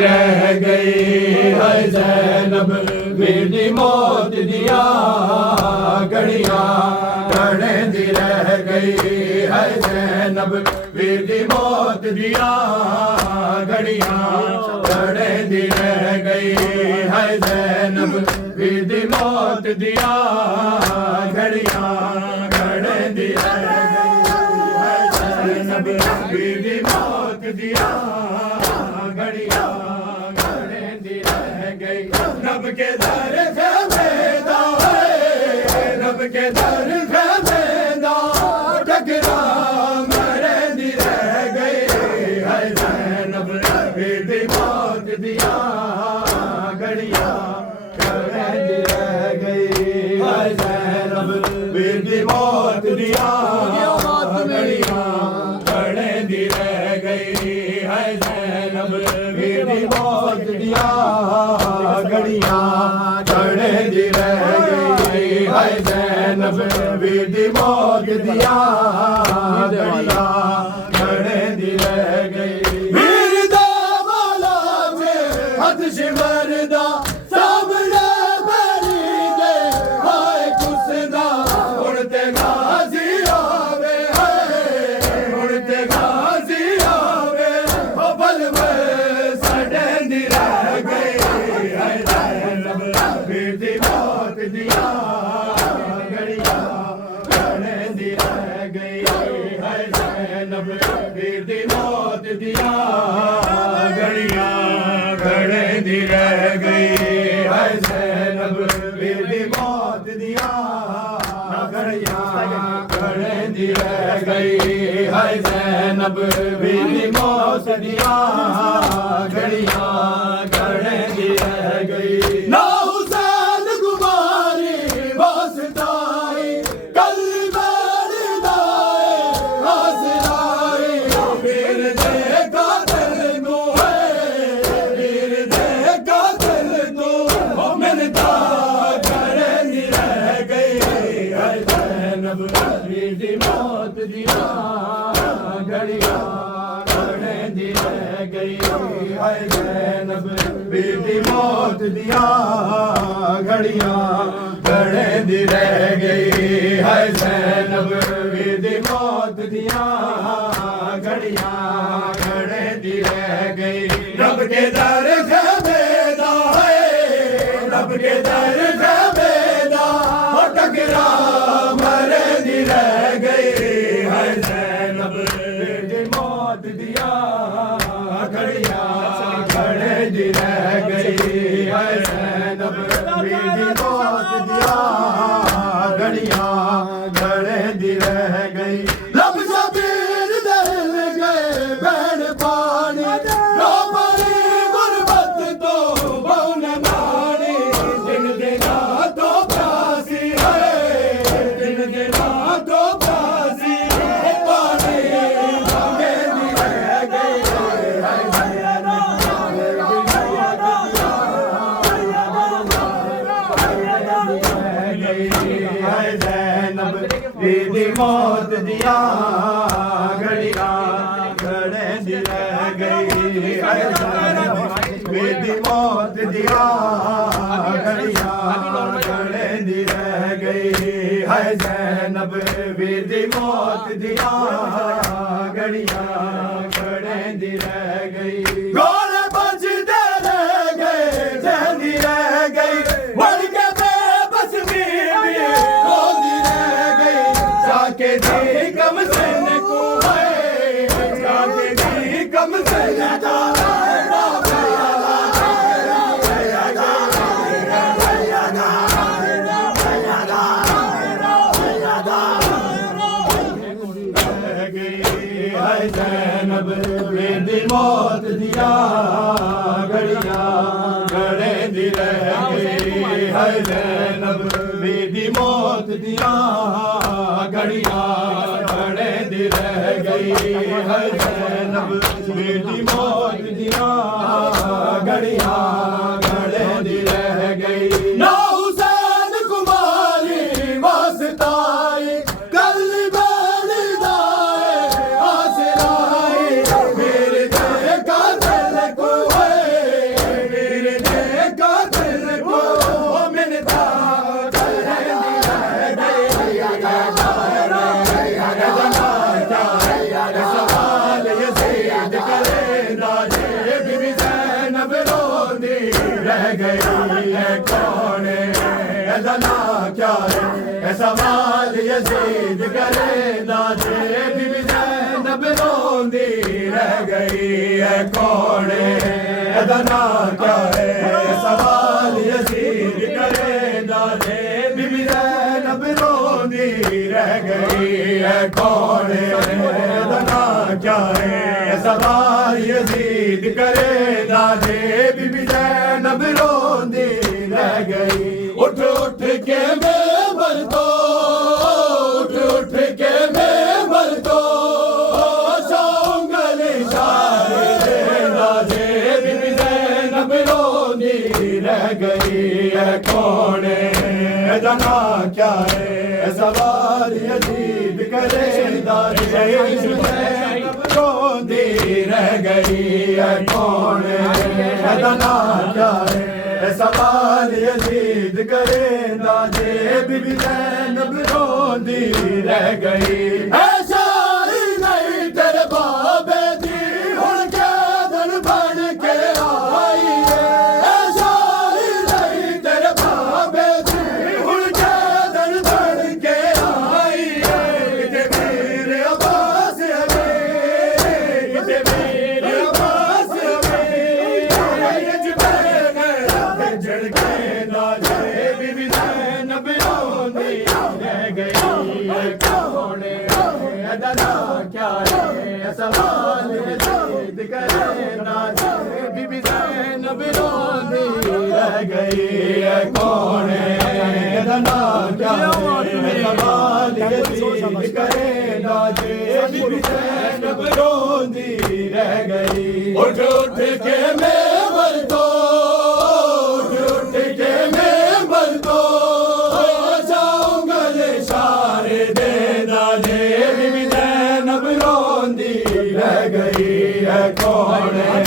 रह गई है ज़ैनब मेरी मौत दिया घड़ियां घड़े दी रह गई है ज़ैनब मेरी मौत दिया घड़ियां घड़े दी रह गई है ज़ैनब मेरी मौत दिया घड़ियां घड़े दी रह गई है ज़ैनब मेरी मौत दिया घड़ियां रब के दर ख़ैमेदा रब के दर ख़ैमेदा टकरा मरे दी रह गई है ज़ैनब मेरी मौत दिया घड़ियां घड़े दी रह गई है ज़ैनब मेरी मौत दिया घड़ियां घड़े दी रह गई है ज़ैनब मेरी मौत दिया घड़ियां घड़े दी रह गई है ज़ैनब मेरी मौत दिया घड़ियां घड़े दी रह गई वीर दा वाला में हथ शिवरदा सामने बरी दे हाय कुसदा उड़ते गाजी आवे उड़ते गाजी आवे ओ बल में सड़े दी रह गई मेरी मौत दिया घड़ियां घड़े दी रह गई है ज़ैनब मेरी मौत दिया घड़ियां घड़े दी रह गई है ज़ैनब मेरी मौत दिया घड़ियां घड़े दी रह गई है ज़ैनब मेरी मौत दिया घड़ियां घड़े दी रह गई मेरी मौत दिया घड़ियां घड़े दी रह गई है ज़ैनब मेरी मौत दिया घड़ियां घड़े दी रह गई है ज़ैनब मेरी मौत दिया घड़ियां घड़े दी रह गई रब के दर ख़ैमेदा रब के दर ख़ैमेदा टकरा मरे दी रह गई है ज़ैनब मेरी मौत दिया घड़ियां घड़े दी रह गई है ज़ैनब मेरी मौत दिया घड़ियां घड़े दी रह गई लब शबीर दिल गए बैन पानी रो पड़ी गुरबत तो बहुन मानी दिन दिना तो प्यासी है दिन दिना तो प्यासी पानी मांगे दी रह गई है ज़ैनब मेरी मौत दिया घड़ियां घड़े दी रह गई है ज़ैनब मेरी मौत दिया घड़ियां घड़े दी रह गई है ज़ैनब मेरी मौत दिया घड़ियां घड़े दी रह गई गोले बजते रह गए जहनी रह गई बढ़ के बेबस बीवी रोती रह गई जाके दी कम से न को है जाके दी कम से न को ज़ैनब मेरी मौत दिया घड़ियां घड़े दी रह गई है ज़ैनब मेरी मौत दिया घड़ियां घड़े दी रह गई है ज़ैनब मेरी मौत दिया घड़ियां घड़े दी रह गई ना हुसैन कुमारी वास्ताई कल मेरे देखा दिल को है गई है कौन है, ऐसा ना क्या है सवाल यजीद करे दाजे, बीबी ज़ैनब रोंदी रह गई है कौन है, ऐसा ना क्या है सवाल यजीद करे दाजे, बीबी ज़ैनब रोंदी रह गई है कौन है, ऐसा ना क्या है सवाल यजीद करे दाजे, बीबी ज़ैनब रोंदी रह गई। उठ उठ के मेंबर तो, उठ उठ के मेंबर तो, सौंगल इशारे दे दाजे, बीबी ज़ैनब रोंदी रह गई है कौन है, जना क्या है सवाल यजीद करे दाजे, रोंदी रह गई है कौन है, जना क्या है सवाल यजीद करे दाजे, बीबी ज़ैनब रोंदी रह गई। ऐसा ही नहीं तेरे बाबे दी हुण कैदन बन के आई है, ऐसा ही नहीं तेरे बाबे दी हुण कैदन बन के आई है, इते वीर अब्बास हवे, इते वीर अब्बास हवे, झड़के दाजे, बीबी ज़ैनब रोंदी रह गई है कौन है, जना क्या है सवाल यजीद करे दाजे, बीबी ज़ैनब रोंदी रह गई है कौन है, जना क्या है सवाल यजीद करे दाजे, बीबी ज़ैनब रोंदी रह गई। उठ उठ के मेंबर तो, कौन है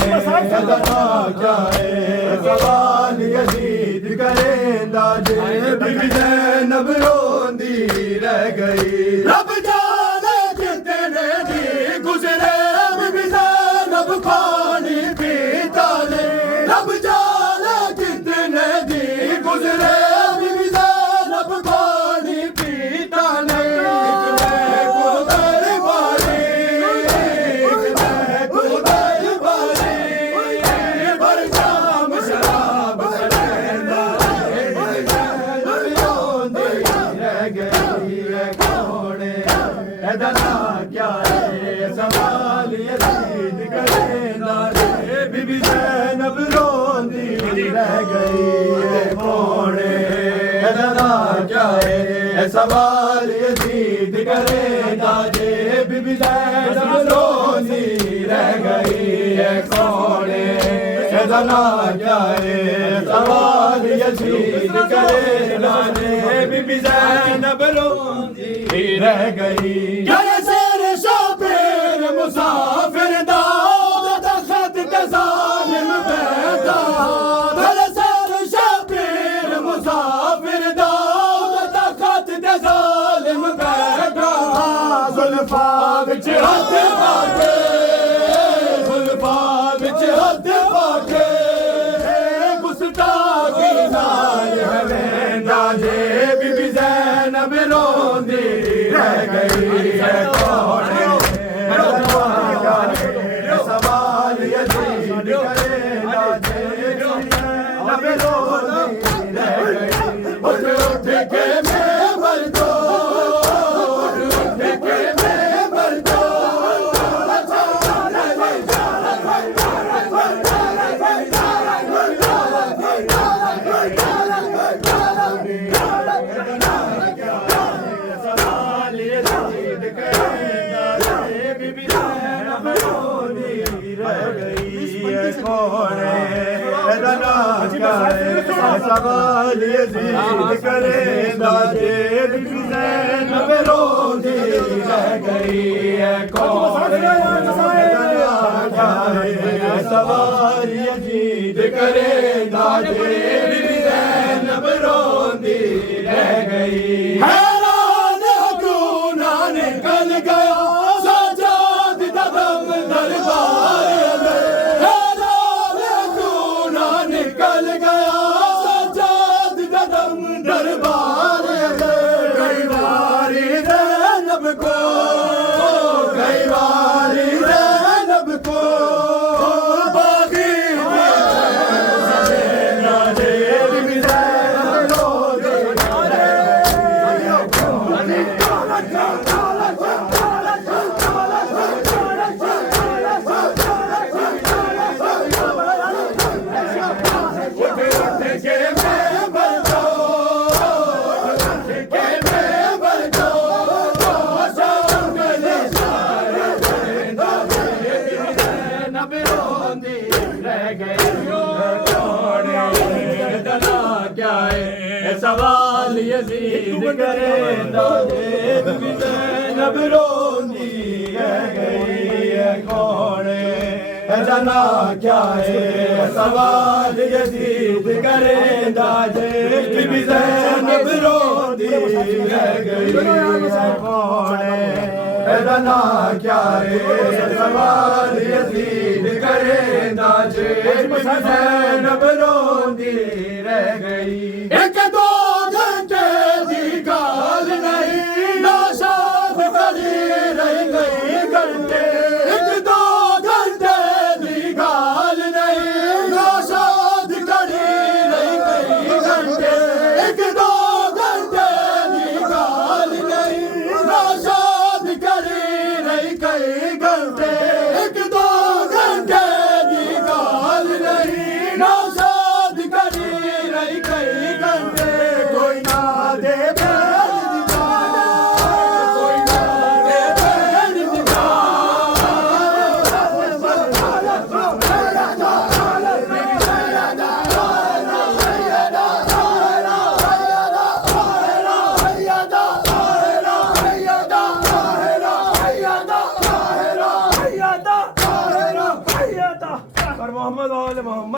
जना क्या है सवाल यजीद करे दाजे, बीबी ज़ैनब रोंदी रह गई। रब जाने कितने दी गुजरे बीबी ज़ैनब पानी पीता ले, रब जाने कितने दी गुजरे बीबी ज़ैनब पानी पीता ले, जना क्या है सवाल यजीद करे दाजे, बीबी ज़ैनब रोंदी रह गई है कौन है, जना क्या है सवाल यजीद करे दाजे, बीबी ज़ैनब रोंदी रह गई है कौन है, जना क्या है सवाल यजीद करे दाजे, बीबी ज़ैनब रोंदी रह गई। मुसाफिर दाऊद तख्त के ज़ालिम बैठा, भले सर शबीर मुसाफिर दाऊद तख्त के ज़ालिम बैठा, ज़ुल्फ़ा विच हथ पाके, ज़ुल्फ़ा विच हथ पाके, गुस्ताखी नाल हवे दाजे, बीबी ज़ैनब रोंदी रह गई है कौन है, सवाल यजीद करे दाजे, लब रोंदी रह गई। उठ उठ के मेंबर तो, उठ उठ के मेंबर तो, सवाल यजीद करे दाजे, बीबी ज़ैनब रोंदी रह गई है कौन है, जना क्या है सवाल यजीद करे दाजे, बीबी ज़ैनब रोंदी रह गई है कौन है, जना क्या है सवाल यजीद करे दाजे, बीबी ज़ैनब रोंदी रह गई। हैरान क्यों ना निकल गया सजाद दम दरबार में, हैरान क्यों ना निकल गया कौन तना क्या है सवाल यजीद करेंदा बीबी ज़ैनब रोंदी रह गई है कौन तना क्या है सवाल यजीद करेंदा बीबी ज़ैनब रोंदी रह गई है कौन तना क्या है सवाल यजीद करेंदा बीबी ज़ैनब रोंदी रह गई। एक दो